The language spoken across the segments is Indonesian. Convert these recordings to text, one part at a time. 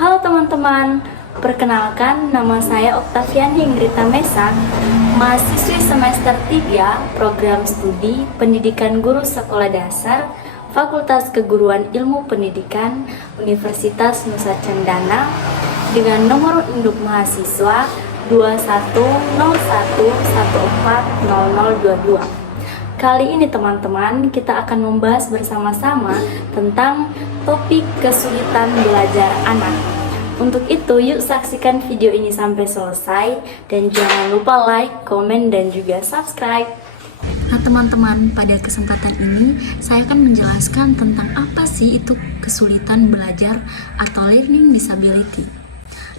Halo teman-teman, perkenalkan nama saya Oktavian Hingrita Mesa, mahasiswi semester 3 Program Studi Pendidikan Guru Sekolah Dasar Fakultas Keguruan Ilmu Pendidikan Universitas Nusa Cendana dengan nomor induk mahasiswa 2101140022. Kali ini teman-teman, kita akan membahas bersama-sama tentang topik kesulitan belajar anak. Untuk itu, yuk saksikan video ini sampai selesai dan jangan lupa like, komen, dan juga subscribe. Nah teman-teman, pada kesempatan ini saya akan menjelaskan tentang apa sih itu kesulitan belajar atau learning disability.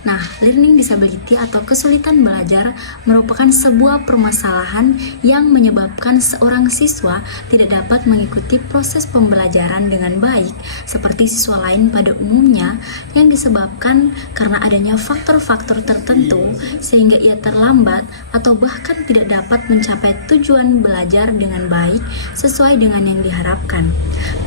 Nah, learning disability atau kesulitan belajar merupakan sebuah permasalahan yang menyebabkan seorang siswa tidak dapat mengikuti proses pembelajaran dengan baik seperti siswa lain pada umumnya, yang disebabkan karena adanya faktor-faktor tertentu sehingga ia terlambat atau bahkan tidak dapat mencapai tujuan belajar dengan baik sesuai dengan yang diharapkan.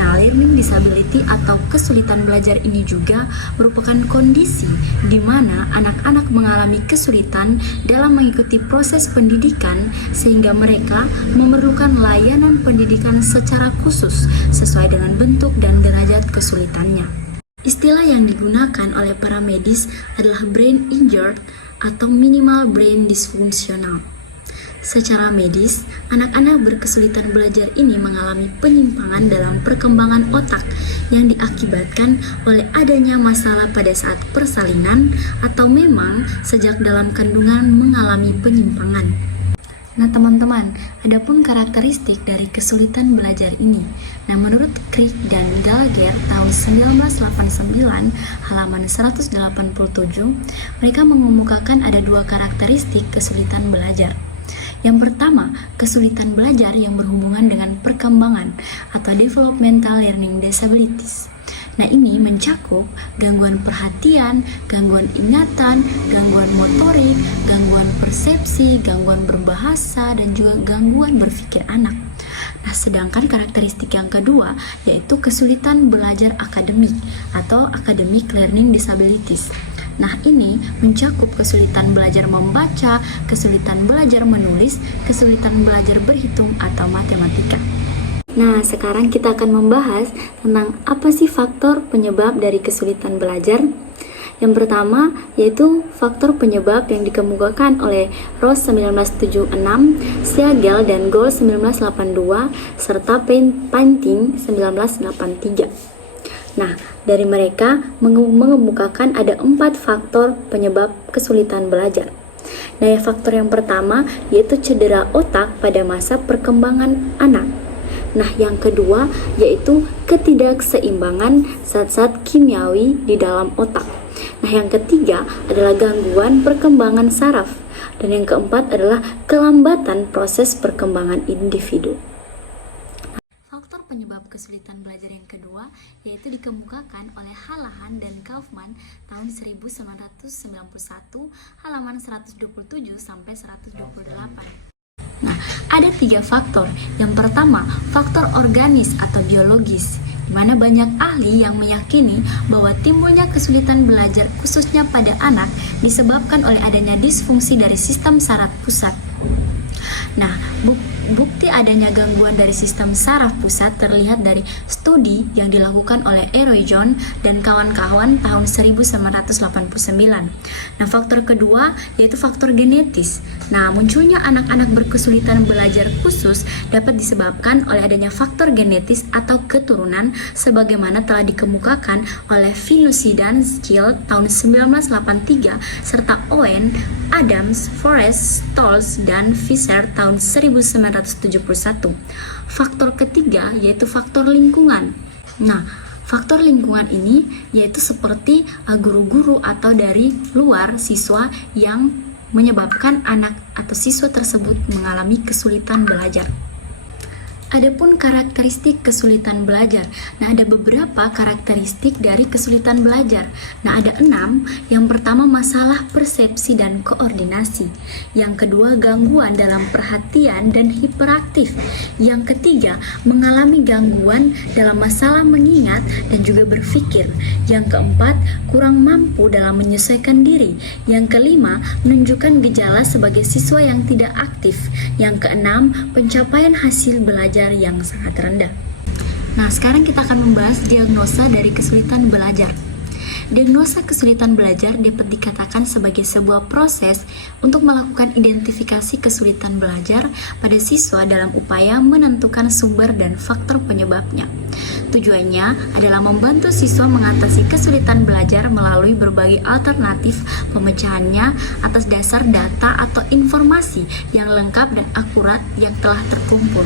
Nah, learning disability atau kesulitan belajar ini juga merupakan kondisi di mana anak-anak mengalami kesulitan dalam mengikuti proses pendidikan sehingga mereka memerlukan layanan pendidikan secara khusus sesuai dengan bentuk dan derajat kesulitannya. Istilah yang digunakan oleh para medis adalah brain injured atau minimal brain dysfunctional. Secara medis, anak-anak berkesulitan belajar ini mengalami penyimpangan dalam perkembangan otak yang diakibatkan oleh adanya masalah pada saat persalinan atau memang sejak dalam kandungan mengalami penyimpangan. Nah teman-teman, adapun karakteristik dari kesulitan belajar ini. Nah menurut Crick dan Gallagher tahun 1989 halaman 187, mereka mengemukakan ada dua karakteristik kesulitan belajar. Yang pertama, kesulitan belajar yang berhubungan dengan perkembangan atau developmental learning disabilities. Nah, ini mencakup gangguan perhatian, gangguan ingatan, gangguan motorik, gangguan persepsi, gangguan berbahasa, dan juga gangguan berpikir anak. Nah, sedangkan karakteristik yang kedua yaitu kesulitan belajar akademik atau academic learning disabilities. Nah, ini mencakup kesulitan belajar membaca, kesulitan belajar menulis, kesulitan belajar berhitung atau matematika. Nah, sekarang kita akan membahas tentang apa sih faktor penyebab dari kesulitan belajar. Yang pertama yaitu faktor penyebab yang dikemukakan oleh Ross 1976, Siegel dan Gold 1982, serta Painting 1983. Nah, dari mereka mengemukakan ada 4 faktor penyebab kesulitan belajar. Nah, faktor yang pertama yaitu cedera otak pada masa perkembangan anak. Nah, yang kedua yaitu ketidakseimbangan zat-zat kimiawi di dalam otak. Nah, yang ketiga adalah gangguan perkembangan saraf. Dan yang keempat adalah kelambatan proses perkembangan individu. Faktor penyebab kesulitan belajar yang kedua yaitu dikemukakan oleh Hallahan dan Kaufman tahun 1991 halaman 127 sampai 128. Nah, ada 3 faktor. Yang pertama, faktor organis atau biologis, di mana banyak ahli yang meyakini bahwa timbulnya kesulitan belajar khususnya pada anak disebabkan oleh adanya disfungsi dari sistem saraf pusat. Nah, bukti adanya gangguan dari sistem saraf pusat terlihat dari studi yang dilakukan oleh Roy John dan kawan-kawan tahun 1989. Nah, faktor kedua yaitu faktor genetis. Nah, munculnya anak-anak berkesulitan belajar khusus dapat disebabkan oleh adanya faktor genetis atau keturunan sebagaimana telah dikemukakan oleh Finucci dan Skill tahun 1983 serta Owen, Adams, Forrest, Stolz, dan Fisher tahun 1971. Faktor ketiga yaitu faktor lingkungan. Nah, faktor lingkungan ini yaitu seperti guru-guru atau dari luar siswa yang menyebabkan anak atau siswa tersebut mengalami kesulitan belajar. Adapun karakteristik kesulitan belajar. Nah, ada beberapa karakteristik dari kesulitan belajar. Nah, ada 6. Yang pertama, masalah persepsi dan koordinasi. Yang kedua, gangguan dalam perhatian dan hiperaktif. Yang ketiga, mengalami gangguan dalam masalah mengingat dan juga berpikir. Yang keempat, kurang mampu dalam menyesuaikan diri. Yang kelima, menunjukkan gejala sebagai siswa yang tidak aktif. Yang keenam, pencapaian hasil belajar yang sangat rendah. Nah, sekarang kita akan membahas diagnosa dari kesulitan belajar. Diagnosa kesulitan belajar dapat dikatakan sebagai sebuah proses untuk melakukan identifikasi kesulitan belajar pada siswa dalam upaya menentukan sumber dan faktor penyebabnya. Tujuannya adalah membantu siswa mengatasi kesulitan belajar melalui berbagai alternatif pemecahannya atas dasar data atau informasi yang lengkap dan akurat yang telah terkumpul.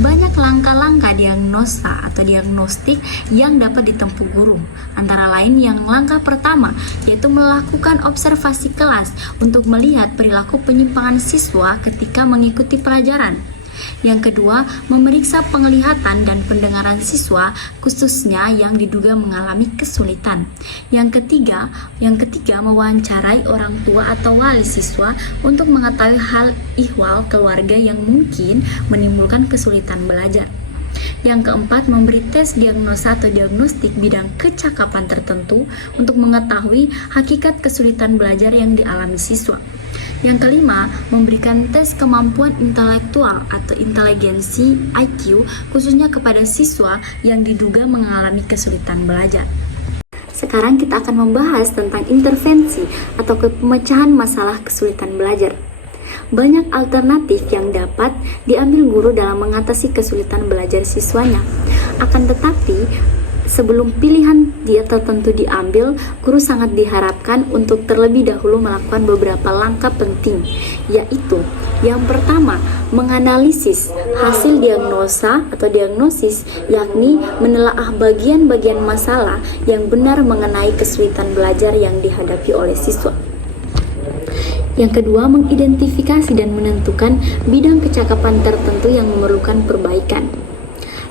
Banyak langkah-langkah diagnosa atau diagnostik yang dapat ditempuh guru. Antara lain yang langkah pertama yaitu melakukan observasi kelas untuk melihat perilaku penyimpangan siswa ketika mengikuti pelajaran. Yang kedua, memeriksa penglihatan dan pendengaran siswa khususnya yang diduga mengalami kesulitan. Yang ketiga mewawancarai orang tua atau wali siswa untuk mengetahui hal ihwal keluarga yang mungkin menimbulkan kesulitan belajar. Yang keempat, memberi tes diagnosa atau diagnostik bidang kecakapan tertentu untuk mengetahui hakikat kesulitan belajar yang dialami siswa. Yang kelima, memberikan tes kemampuan intelektual atau inteligensi IQ khususnya kepada siswa yang diduga mengalami kesulitan belajar. Sekarang kita akan membahas tentang intervensi atau pemecahan masalah kesulitan belajar. Banyak alternatif yang dapat diambil guru dalam mengatasi kesulitan belajar siswanya. Akan tetapi, sebelum pilihan dia tertentu diambil, guru sangat diharapkan untuk terlebih dahulu melakukan beberapa langkah penting, yaitu yang pertama, menganalisis hasil diagnosa atau diagnosis, yakni menelaah bagian-bagian masalah yang benar mengenai kesulitan belajar yang dihadapi oleh siswa. Yang kedua, mengidentifikasi dan menentukan bidang kecakapan tertentu yang memerlukan perbaikan.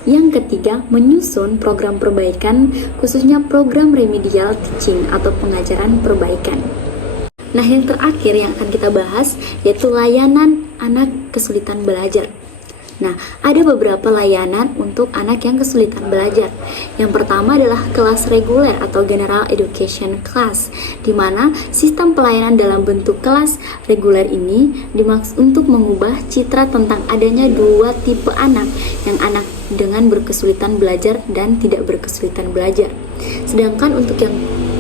Yang ketiga, menyusun program perbaikan, khususnya program remedial teaching atau pengajaran perbaikan. Nah, yang terakhir yang akan kita bahas yaitu layanan anak kesulitan belajar. Nah, ada beberapa layanan untuk anak yang kesulitan belajar. Yang pertama adalah kelas reguler atau General Education Class, di mana sistem pelayanan dalam bentuk kelas reguler ini dimaksud untuk mengubah citra tentang adanya dua tipe anak, yang anak dengan berkesulitan belajar dan tidak berkesulitan belajar. Sedangkan untuk yang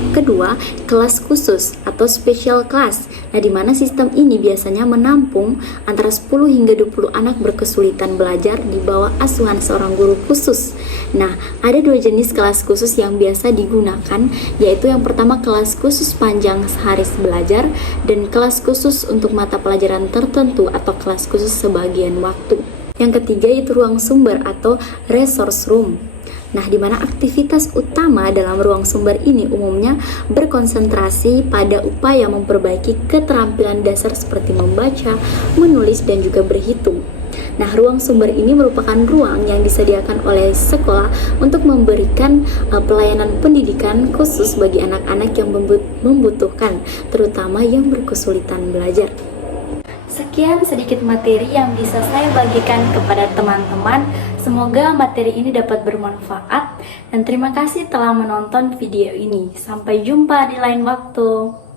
kedua, kelas khusus atau special class. Nah, di mana sistem ini biasanya menampung antara 10 hingga 20 anak berkesulitan belajar di bawah asuhan seorang guru khusus. Nah, ada dua jenis kelas khusus yang biasa digunakan, yaitu yang pertama kelas khusus panjang sehari belajar dan kelas khusus untuk mata pelajaran tertentu atau kelas khusus sebagian waktu. Yang ketiga itu ruang sumber atau resource room. Nah, di mana aktivitas utama dalam ruang sumber ini umumnya berkonsentrasi pada upaya memperbaiki keterampilan dasar seperti membaca, menulis, dan juga berhitung. Nah, ruang sumber ini merupakan ruang yang disediakan oleh sekolah untuk memberikan pelayanan pendidikan khusus bagi anak-anak yang membutuhkan, terutama yang berkesulitan belajar. Sekian sedikit materi yang bisa saya bagikan kepada teman-teman. Semoga materi ini dapat bermanfaat dan terima kasih telah menonton video ini. Sampai jumpa di lain waktu.